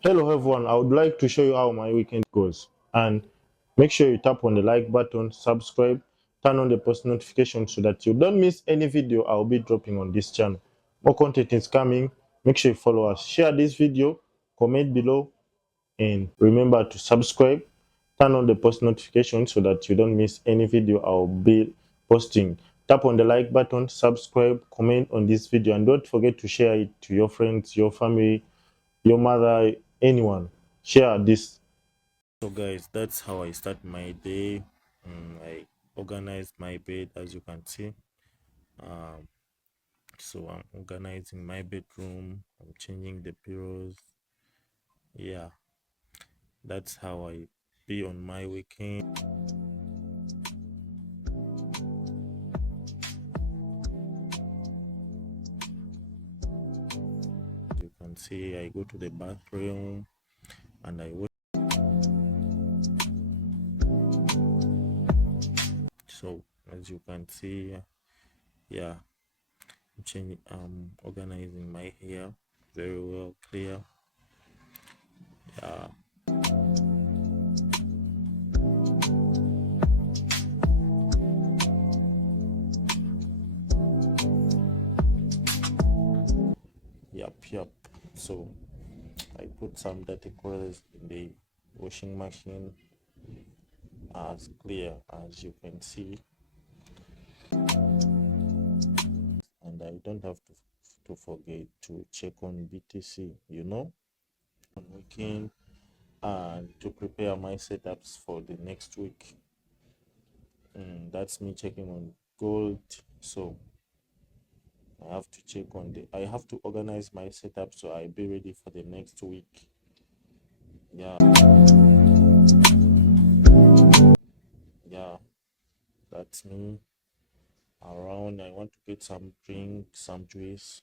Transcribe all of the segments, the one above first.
Hello everyone, I would like to show you how my weekend goes, and make sure you tap on the like button, subscribe, turn on the post notification so that you don't miss any video I'll be dropping on this channel. More content is coming. Make sure you follow us, share this video, comment below, and remember to subscribe, turn on the post notification so that you don't miss any video I'll be posting. Tap on the like button, subscribe, comment on this video, and don't forget to share it to your friends, your family, your mother, anyone. Share this. So guys, that's how I start my day. I organize my bed, as you can see. um so I'm organizing my bedroom, I'm changing the pillows. Yeah, that's how I be on my weekend. You can see I go to the bathroom and I wash. So as you can see, yeah, I'm changing, organizing my hair very well, clear. Yeah, yep. So I put some dirty clothes in the washing machine, as clear as you can see, and I don't have to forget to check on BTC, on weekend, and to prepare my setups for the next week. That's me checking on gold. So I have to organize my setup so I'll be ready for the next week. Yeah, yeah, that's me around. I want to get some drink, some juice.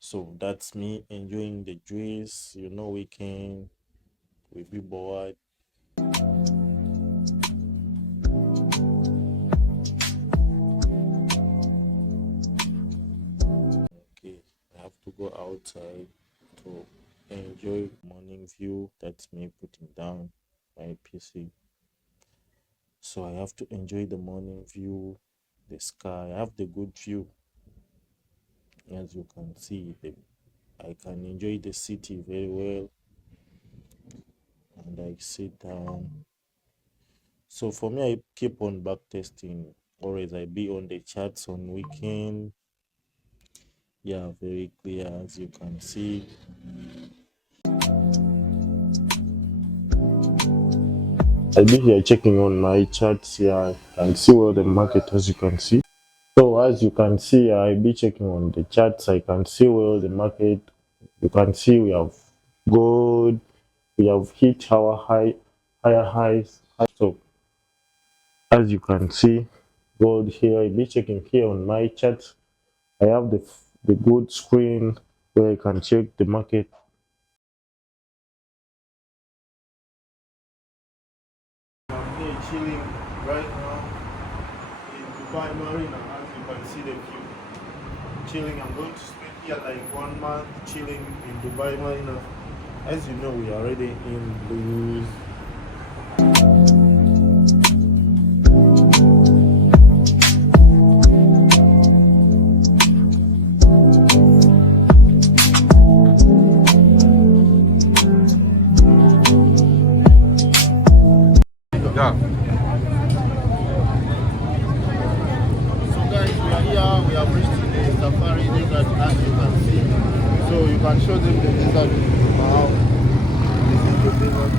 So that's me enjoying the juice. Weekend, we be bored. Okay, I have to go outside to enjoy morning view. That's me putting down my PC. So I have to enjoy the morning view, the sky. I have the good view. As you can see, I can enjoy the city very well, and I sit down. So for me, I keep on back testing. Always I be on the charts on weekend. Yeah, very clear as you can see. I be here checking on my charts here and see where the market, as you can see. So as you can see, I be checking on the charts. I can see where the market. You can see we have gold. We have hit our higher highs. So as you can see, gold here. I be checking here on my charts. I have the good screen where I can check the market. I'm here chilling right now in Dubai Marina. As you can see the view. Chilling. I'm going to spend here like 1 month chilling in Dubai Marina. As you know, we are already in blues. Yeah. So guys, we are here. We have reached the safari desert, as you can see. So you can show them the desert. Wow, this is the desert.